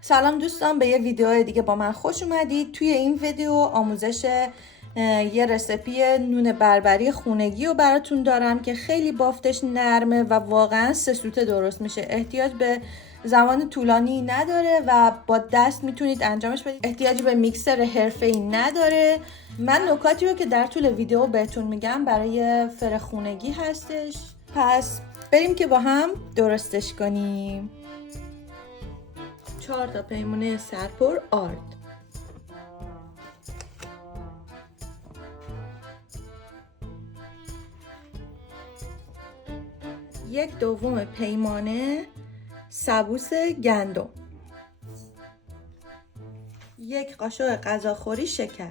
سلام دوستان، به یه ویدیو دیگه با من خوش اومدید. توی این ویدیو آموزش یه رسیپی نون بربری خونگی رو براتون دارم که خیلی بافتش نرمه و واقعا سه سوته درست میشه. احتیاج به زمان طولانی نداره و با دست میتونید انجامش بدید. احتیاجی به میکسر حرفه‌ای نداره. من نکاتی رو که در طول ویدیو بهتون میگم برای فر خونگی هستش. پس بریم که با هم درستش کنیم. 4 تا پیمانه سرپر آرد، 1/2 پیمانه سبوس گندم، 1 قاشق غذاخوری شکر،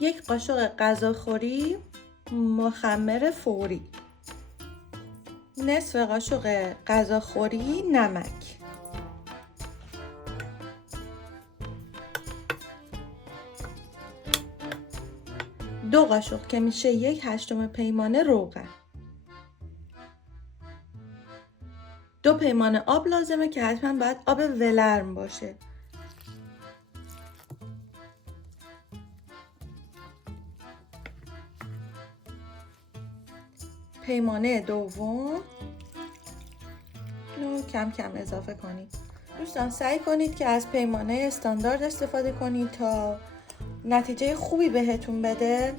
1 قاشق غذاخوری مخمر فوری، نصف قاشق غذاخوری نمک، 2 قاشق که میشه 1/8 پیمانه روغن، 2 پیمانه آب لازمه که حتما باید آب ولرم باشه، پیمانه دوم رو کم کم اضافه کنید. دوستان سعی کنید که از پیمانه استاندارد استفاده کنید تا نتیجه خوبی بهتون بده.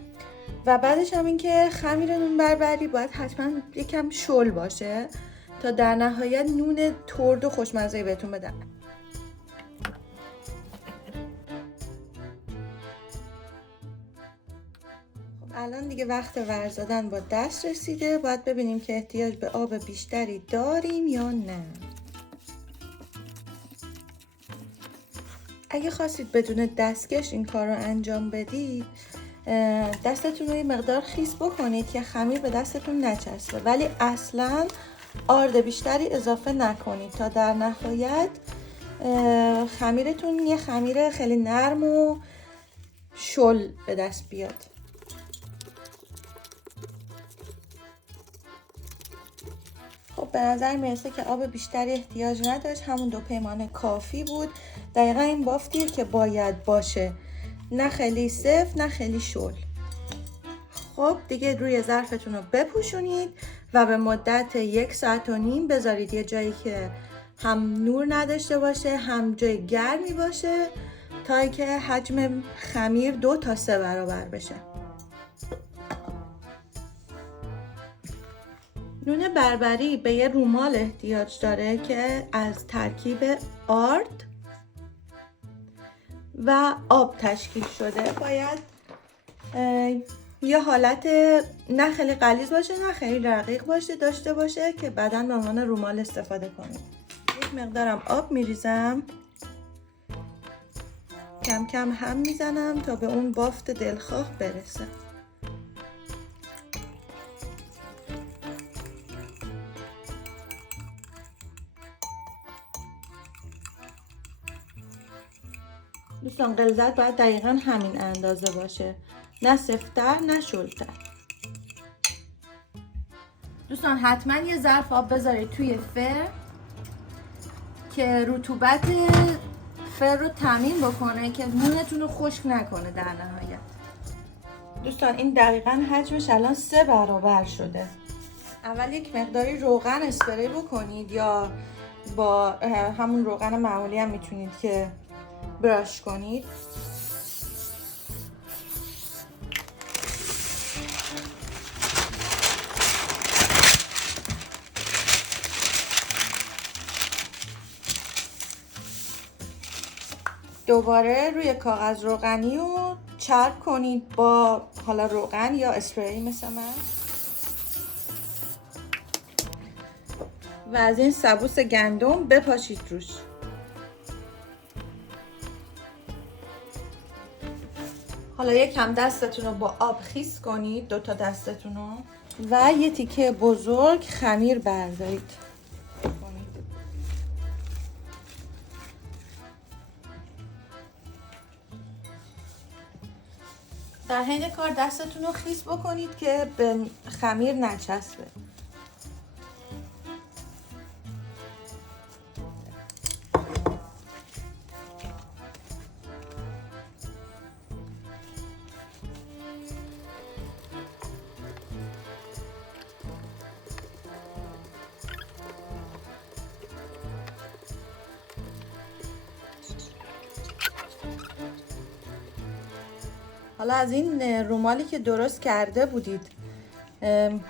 و بعدش هم این که خمیر نون بربری باید حتما یکم شل باشه تا در نهایت نون ترد و خوشمزه بهتون بده. خب الان دیگه وقت ورز دادن با دست رسیده. باید ببینیم که احتیاج به آب بیشتری داریم یا نه. اگه خواستید بدون دستکش این کار رو انجام بدید، دستتون رو یه مقدار خیس بکنید که خمیر به دستتون نچسبه، ولی اصلا آرد بیشتری اضافه نکنید تا در نهایت خمیرتون یه خمیر خیلی نرم و شل به دست بیاد. خب به نظر میرسه که آب بیشتری احتیاج نداشت، همون 2 پیمانه کافی بود. دقیقا این بافتیه که باید باشه، نه خیلی سفت نه خیلی شل. خب دیگه روی ظرفتون رو بپوشونید و به مدت 1.5 ساعت بذارید یه جایی که هم نور نداشته باشه هم جای گرمی باشه تا اینکه حجم خمیر 2 تا 3 برابر بشه. نون بربری به یه رومال احتیاج داره که از ترکیب آرد و آب تشکیل شده. باید یه حالت نه خیلی غلیظ باشه نه خیلی رقیق باشه داشته باشه که بعداً به عنوان رومال استفاده کنید. یک مقدارم آب میریزم، کم کم هم میزنم تا به اون بافت دلخواه برسه. دوستان غلظت باید دقیقاً همین اندازه باشه، نه سفت‌تر نه شلتر. دوستان حتما یه ظرف آب بذارید توی فر که رطوبت فر رو تامین بکنه که نونتون رو خشک نکنه در نهایت. دوستان این دقیقاً حجمش الان 3 برابر شده. اول یک مقداری روغن اسپری بکنید یا با همون روغن معمولی هم میتونید که براش کنید. دوباره روی کاغذ روغنی رو چرب کنید با حالا روغن یا اسپری مثل من و از این سبوس گندم بپاشید روش. حالا یکم دستتون رو با آب خیس کنید، 2 تا دستتون رو، و یه تیکه بزرگ خمیر بردارید. در حین کار دستتون رو خیس بکنید که به خمیر نچسبه. حالا از این رومالی که درست کرده بودید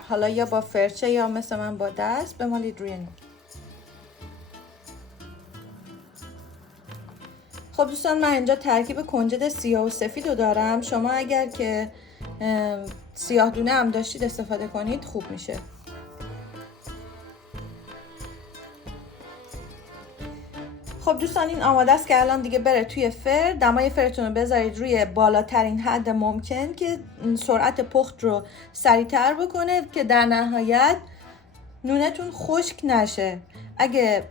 حالا یا با فرچه یا مثل من با دست بمالید روی نون. خب دوستان من اینجا ترکیب کنجد سیاه و سفید رو دارم. شما اگر که سیاه دونه هم داشتید استفاده کنید خوب میشه. خب دوستان این آماده است که الان دیگه بره توی فر. دمای فرتون رو بذارید روی بالاترین حد ممکن که سرعت پخت رو سریعتر بکنه که در نهایت نونتون خشک نشه. اگه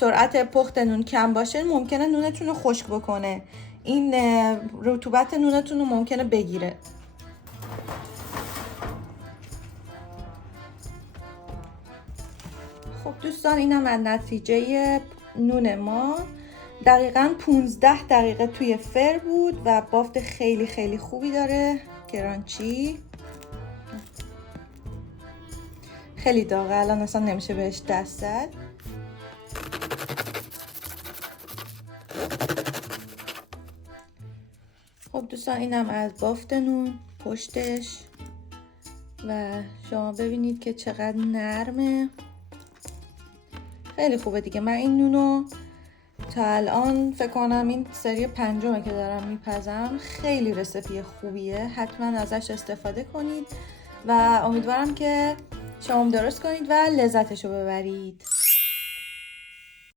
سرعت پخت نون کم باشه ممکنه نونتون رو خشک بکنه. این رطوبت نونتون رو ممکنه بگیره. خب دوستان اینم از نتیجه نون ما. دقیقاً 15 دقیقه توی فر بود و بافت خیلی خیلی خوبی داره. کرانچی خیلی داغه، الان اصلا نمیشه بهش دست زد. خب دوستان اینم از بافت نون پشتش و شما ببینید که چقدر نرمه. خیلی خوبه دیگه. من این نونو تا الان فکر کنم این سری 5مه که دارم میپزم. خیلی رسیپی خوبیه، حتما ازش استفاده کنید و امیدوارم که شما درست کنید و لذتشو ببرید.